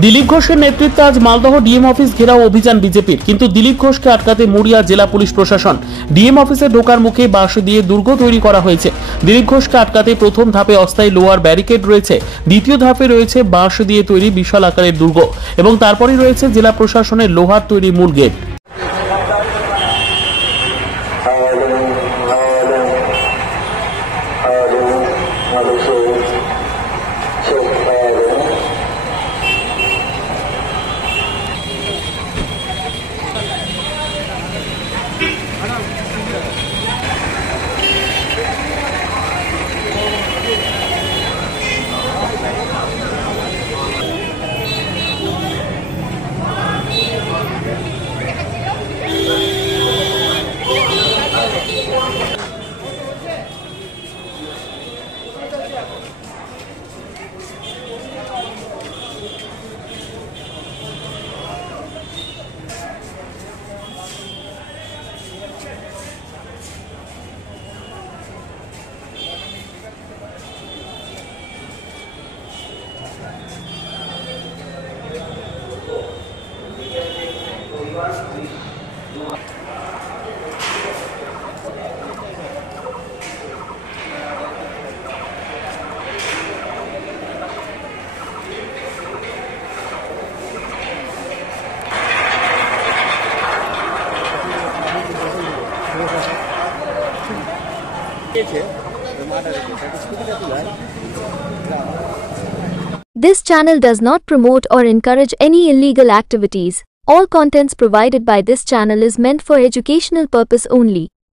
দিলীপ ঘোষের নেতৃত্বে আজ মালদহ ডিএম অফিস ঘেরাও অভিযান বিজেপির, কিন্তু দিলীপ ঘোষকে আটকাতে মরিয়া জেলা পুলিশ প্রশাসন। ডিএম অফিসে ঢোকার মুখে বাঁশ দিয়ে দুর্গ তৈরি করা হয়েছে। দিলীপ ঘোষকে আটকাতে প্রথম ধাপে অস্থায়ী লোহার ব্যারিকেড রয়েছে, দ্বিতীয় ধাপে রয়েছে বাঁশ দিয়ে তৈরি বিশাল আকারের দুর্গ এবং তারপরেই রয়েছে জেলা প্রশাসনের লোহার তৈরি মূল gate. This channel does not promote or encourage any illegal activities. All contents provided by this channel is meant for educational purpose only.